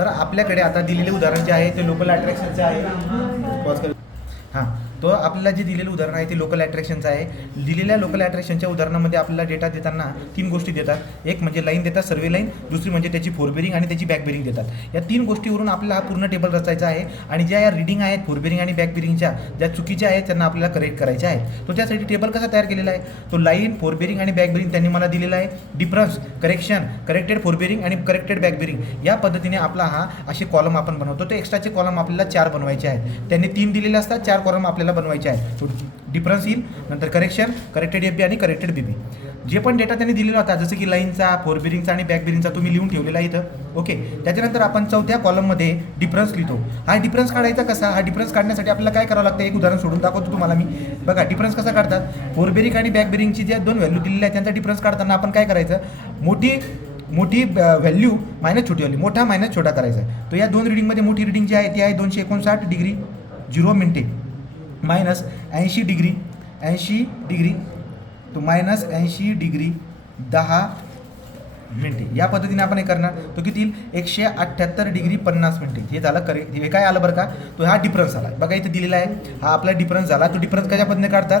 तर आपल्याकडे आता दिलेले उदाहरण जे आहे ते लोकल अट्रॅक्शनचं आहे. पॉज कर. हां, तो आपल्याला जे दिलेलं उदाहरण आहे ते लोकल अट्रॅक्शनचं आहे. दिलेल्या लोकल अट्रॅक्शनच्या उदाहरणामध्ये आपल्याला डेटा देताना 3 गोष्टी देतात. एक म्हणजे लाईन देतात, सर्वे लाईन, दुसरी म्हणजे त्याची फोर बेरिंग आणि त्याची बॅक बेरिंग देतात. या 3 गोष्टीवरून आपल्याला हा पूर्ण टेबल रचायचा आहे आणि ज्या या रीडिंग आहेत फोर बेरिंग आणि बॅक बेरिंगच्या ज्या चुकीच्या आहेत त्यांना आपल्याला करेक्ट करायच्या आहेत. तो त्यासाठी टेबल कसा तयार केलेला आहे, तो लाईन, फोर बेरिंग आणि बॅक बेरिंग त्यांनी मला दिलेला आहे. Difference, correction, corrected fore bearing आणि करेक्टेड बॅक बेरिंग या पद्धतीने आपला हा असे कॉलम आपण बनवतो. ते एक्स्ट्राचे कॉलम आपल्याला 4 बनवायचे आहेत. त्यांनी 3 दिलेले असतात, 4 कॉलम आपल्याला बनवायचे आहेत. तो डिफरन्स येईल, नंतर करेक्शन, करेक्टेड एफ बी आणि करेक्टेड बी बी. जे पण डेटा त्यांनी दिलेला होता जसं की लाईनचा, फोर बेरिंगचा आणि बॅक बेरिंगचा तुम्ही लिहून ठेवलेला आहे इथं. ओके, त्याच्यानंतर आपण चौथ्या कॉलममध्ये डिफरन्स लिहितो. हा डिफरन्स काढायचा कसा, हा डिफरन्स काढण्यासाठी आपल्याला काय करावं लागतं, एक उदाहरण सोडून दाखवतो तुम्हाला मी. बघा डिफरन्स कसा काढतात. फोर बेरिंग आणि बॅक बेरिंगची ज्या 2 व्हॅल्यू दिलेल्या आहेत त्यांचा डिफरन्स काढताना आपण काय करायचं, मोठी व्हॅल्यू मायनस छोटी व्हॅल्यू, मोठा मायनस छोटा करायचा. तो या 2 रिडिंगमध्ये मोठी रिडिंग जी आहे ती आहे 259 डिग्री 0 मिनिटे मायनस 80 डिग्री तो मायनस 80 डिग्री 10 मिनिटे. या पद्धतीने आपण हे करणार. तो किती येईल, 178 डिग्री 50 मिनिटे. हे झालं करेक्ट. हे काय आलं बरं का, तो हा डिफरन्स आला. बघा इथे दिलेला आहे, हा आपला डिफरन्स झाला. तो डिफरन्स कशा पद्धतीने काढतात,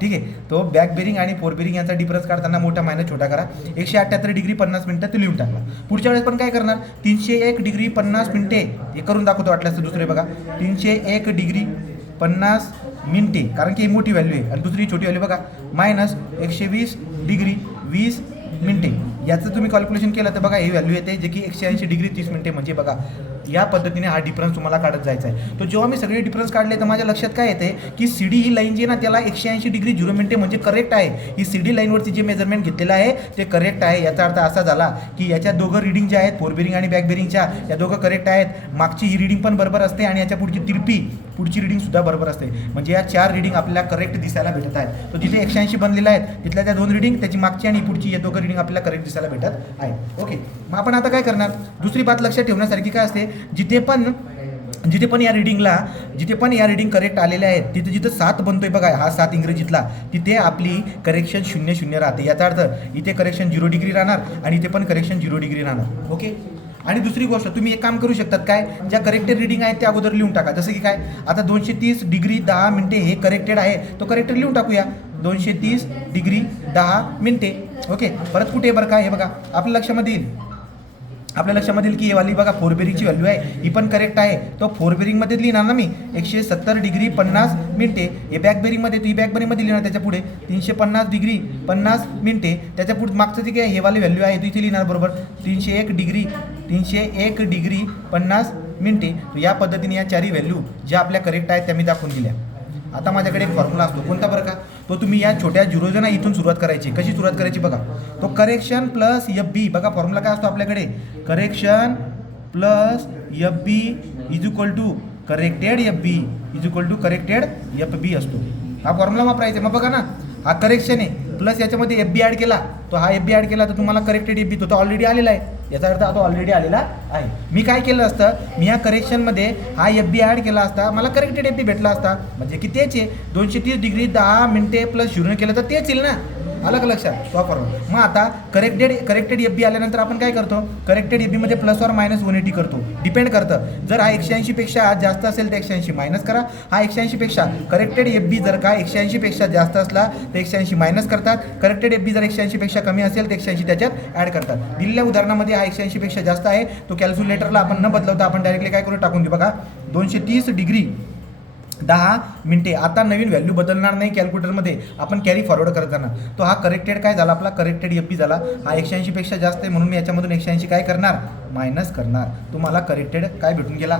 ठीक आहे. तो बॅक बेरिंग आणि फोर बेरिंग यांचा डिफरन्स काढताना मोठा मायनस छोटा करा. 178 डिग्री 50 मिनिटं तो लिहून टाकला. पुढच्या वेळेस पण काय करणार, 301 डिग्री 50 मिनिटे हे करून दाखवतो वाटल्यास. दुसरे बघा 301 डिग्री 50 मिनिटे, कारण की ही मोठी व्हॅल्यू आहे आणि दुसरी छोटी व्हॅल्यू बघा मायनस 120 डिग्री 20 मिनिटे. याचं तुम्ही कॅल्क्युलेशन केलं तर बघा ही व्हॅल्यू येते जे की 180 डिग्री 30 मिनिटे. म्हणजे बघा या पद्धतीने हा डिफरन्स तुम्हाला काढत जायचा आहे. तो जेव्हा मी सगळे डिफरन्स काढले तर माझ्या लक्षात काय येते की सी डी ही लाईन जी आहे ना त्याला 180 डिग्री 0 मिनिटे म्हणजे करेक्ट आहे. ही सी डी लाईनवरती जे मेजरमेंट घेतलेलं आहे ते करेक्ट आहे. याचा अर्थ असा झाला की याच्या दोघं रिडिंग ज्या आहेत फोर बेरिंग आणि बॅक बेरिंगच्या या दोघं करेक्ट आहेत. मागची ही रिडिंग पण बरोबर असते आणि याच्या पुढची रिडिंग सुद्धा बरोबर असते. म्हणजे या 4 रिडिंग आपल्याला करेक्ट दिसायला भेटत आहेत. तो जिथे 180 बनलेला आहे तिथल्या त्या 2 रिडिंग, त्याची मागची आणि पुढची या दोघं रिडिंग आपल्याला करेक्ट दिसायला भेटत आहे. ओके, मग आपण आता काय करणार, दुसरी बात लक्षात ठेवण्यासारखी काय असते, जिथे पण या रिडिंग करेक्ट आलेल्या आहेत जिथं 7 बनतोय बघा, हा 7 इंग्रजीतला, तिथे आपली करेक्शन 0 राहते. याचा अर्थ इथे करेक्शन 0 डिग्री राहणार आणि इथे पण करेक्शन 0 डिग्री राहणार. ओके, आणि दुसरी गोष्ट तुम्ही एक काम करू शकतात, काय ज्या करेक्टेड रिडिंग आहेत त्या अगोदर लिहून टाका. जसं की काय आता 230 डिग्री 10 मिनिटे हे करेक्टेड आहे, तो करेक्टेड लिहून टाकूया 230 डिग्री 10 मिनिटे. ओके, परत कुठे बरं का, हे बघा आपल्या लक्षामध्ये येईल की हे वाली बघा फोर बेरिंगची व्हॅल्यू आहे ही पण करेक्ट आहे. तो फोर बेरिंगमध्ये लिहिणार ना मी 170 डिग्री 50 मिनिटे. हे बॅक बेरिंगमध्ये ती बॅक बेरिंगमध्ये लिहिणार, त्याच्या पुढे 350 डिग्री 50 मिनिटे. त्याच्या पुढे मागचं जे काय हे वाली व्हॅल्यू आहे तो इथे लिहिणार बरोबर 301 डिग्री 50 मिनिटे. या पद्धतीने या 4 व्हॅल्यू ज्या आपल्या करेक्ट आहेत त्या मी दाखवून दिल्या. आता माझ्याकडे एक फॉर्म्युला असतो कोणता बरं का, तो तुम्ही या छोट्या झिरोच्या ना इथून सुरुवात करायची. कशी सुरुवात करायची बघा, तो करेक्शन प्लस एफ बी. बघा फॉर्म्युला काय असतो आपल्याकडे, correction plus F B is equal to corrected F B is equal to corrected F B असतो. हा फॉर्म्युला वापरायचा. मग बघा ना, हा करेक्शन आहे प्लस याच्यामध्ये एफ बी ॲड केला, तो हा एफ बी ॲड केला तर तुम्हाला करेक्टेड एफ बी तो ऑलरेडी आलेला आहे. याचा अर्थ तो ऑलरेडी आलेला आहे. मी काय केलं असतं, मी या करेक्शनमध्ये हा एफ बी ॲड केला असता, मला करेक्टेड एफ बी भेटला असता. म्हणजे की तेच आहे 230 डिग्री 10 मिनिटे प्लस 0 केलं तर तेच येईल ना. आलं का लक्षात, तो फॉर्म्युला. मग आता करेक्टेड एफ बी आल्यानंतर आपण काय करतो, करेक्टेड एफ बीमध्ये प्लस और मायनस 180 करतो. डिपेंड करतं, जर हा 180 पेक्षा जास्त असेल तर 180 मायनस करा. हा 180 पेक्षा करेक्टेड एफ बी जर का 180 पेक्षा जास्त असला तर 180 मायनस करतात. करेक्टेड एफ बी जर 180 पेक्षा कमी असेल तर 180 त्याच्यात ॲड करतात. दिलेल्या उदाहरणामध्ये हा 180 पेक्षा जास्त आहे, तो कॅल्क्युलेटरला आपण न बदलवता आपण डायरेक्टली काय करू टाकून देऊ. बघा 230 डिग्री 10 मिनिटे. आता नवीन व्हॅल्यू बदलणार नाही कॅल्क्युलेटरमध्ये, आपण कॅरी फॉरवर्ड करत जाणार. तो हा करेक्टेड काय झाला आपला, करेक्टेड एफ बी झाला. हा 180 पेक्षा जास्त आहे म्हणून मी याच्यामधून 180 काय करणार, मायनस करणार. तुम्हाला करेक्टेड काय भेटून गेला.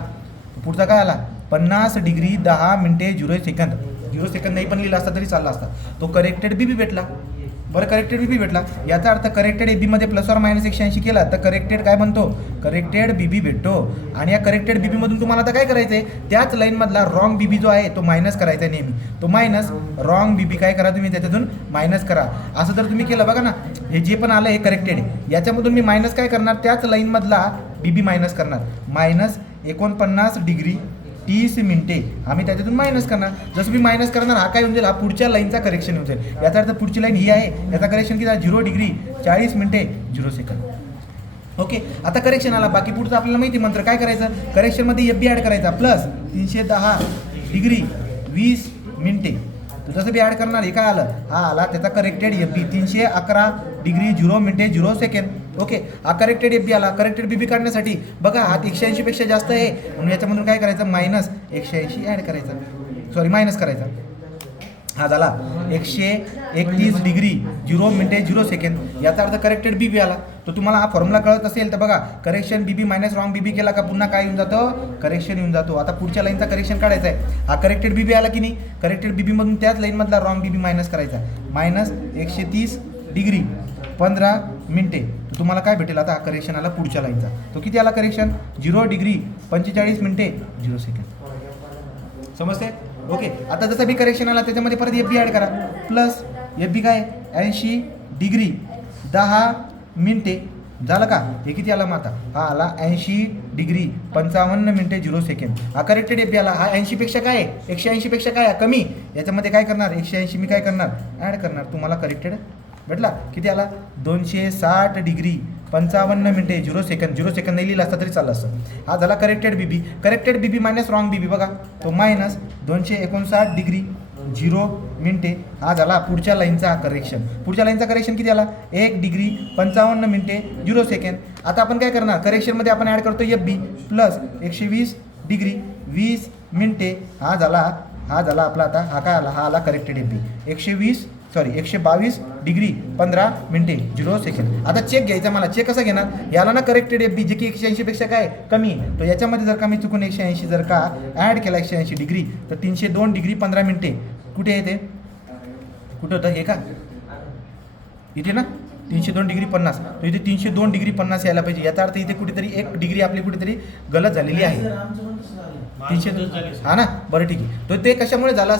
पुढचा काय आला, 50 डिग्री 10 मिनिटे 0 सेकंद नाही पण लिहिला असता तरी चालला असता. तो करेक्टेड बी भेटला. बरं, करेक्टेड बी भेटला. याचा अर्थ करेक्टेड ए बीमध्ये प्लस और मायनस 180 केला तर करेक्टेड काय बनतो, करेक्टेड बी बी भेटतो. आणि या करेक्टेड बी बीमधून तुम्हाला आता काय करायचं आहे, त्याच लाईनमधला रॉंग बी बी जो आहे तो मायनस करायचा आहे नेहमी. तो मायनस रॉंग बी बी काय करा तुम्ही त्याच्यातून मायनस करा. असं जर तुम्ही केलं बघा ना, हे जे पण आलं हे करेक्टेड आहे, याच्यामधून मी मायनस काय करणार, त्याच लाईनमधला बी बी मायनस करणार. मायनस 49 डिग्री 30 मिनिटे आम्ही त्याच्यातून मायनस करणार. जसं मी मायनस करणार हा काय होऊन जाईल, हा पुढच्या लाईनचा करेक्शन होऊन जाईल. याचा अर्थ पुढची लाईन ही आहे, याचा करेक्शन किती 0 डिग्री 40 मिनिटे 0 सेकंद. ओके. आता करेक्शन आला, बाकी पुढचं आपल्याला माहिती मंत्र. काय करायचं, करेक्शनमध्ये एफ बी ॲड करायचा प्लस 310 डिग्री 20 मिनिटे. तर जसं बी ॲड करणार, हे काय आलं, हा आला त्याचा करेक्टेड एफ बी 311 डिग्री 0 मिनिटे 0 सेकंड. ओके. हा करेक्टेड एफ बी आला. करेक्टेड बी बी काढण्यासाठी बघा हा 180 पेक्षा जास्त आहे म्हणून याच्यामधून काय करायचं, मायनस 180 ॲड करायचा, सॉरी मायनस करायचा. हा झाला 131 डिग्री 0 मिनिटे 0 सेकंड. याचा अर्थ करेक्टेड बी बी आला. तो तुम्हाला हा फॉर्म्युला कळत असेल तर बघा, करेक्शन बी बी मायनस रॉंग बी बी केला का पुन्हा काय येऊन जातो, करेक्शन येऊन जातो. आता पुढच्या लाईनचा करेक्शन काढायचा आहे. हा करेक्टेड बी बी आला की नाही, करेक्टेड बी बीमधून त्याच लाईनमधला रॉंग बी बी मायनस करायचा, मायनस 130 डिग्री 15 मिनिटे. तुम्हाला काय भेटेल, आता करेक्शन आला पुढच्या लाईनचा. तो किती आला करेक्शन, 0 डिग्री 45 मिनिटे 0 सेकंड. समजते. ओके. आता जसं बी करेक्शन आला त्याच्यामध्ये परत एफ बी ॲड करा प्लस एफ बी काय 80 डिग्री 10 मिनिटे. झालं का, हे किती आला मग आता, हा आला 80 डिग्री 55 मिनिटे 0 सेकंड. हा करेक्टेड एफ बी आला. हा 80 पेक्षा काय आहे, 180 पेक्षा काय आहे कमी. याच्यामध्ये काय करणार, 180 मी काय करणार ॲड करणार. तुम्हाला करेक्टेड भेटला. किती आला, 260 डिग्री 55 मिनिटे 0 सेकंड. 0 सेकंड नाही लिहिलं असतं तरी चाललं असतं. हा झाला करेक्टेड बी बी. करेक्टेड बी बी मायनस रॉंग बी बी बघा, तो मायनस 259 डिग्री 0 मिनिटे. हा झाला पुढच्या लाईनचा करेक्शन. पुढच्या लाईनचा करेक्शन किती आला, 1 डिग्री 55 मिनिटे 0 सेकंड. आता आपण काय करणार, करेक्शनमध्ये आपण ॲड करतो एफ बी प्लस 120 डिग्री 20 मिनिटे. हा झाला आपला आता हा काय आला, हा आला करेक्टेड एफ बी 122 डिग्री 15 मिनिटे 0 सेकंड. आता चेक घ्यायचा मला. चेक कसा घेणार, याला ना करेक्टेड एफ बी जे की 180 पेक्षा काय कमी आहे, तो याच्यामध्ये जर का मी चुकून 180 जर का ॲड केला 180 डिग्री तर 302 डिग्री 15 मिनिटे कुठे येते, कुठे होतं हे का इथे ना 302 डिग्री 50. तर इथे 302 डिग्री 50 यायला पाहिजे. याचा अर्थ इथे कुठेतरी 1 डिग्री आपली कुठेतरी गलत झालेली आहे. 302 हा ना, बरं ठीक आहे. तर ते कशामुळे झालं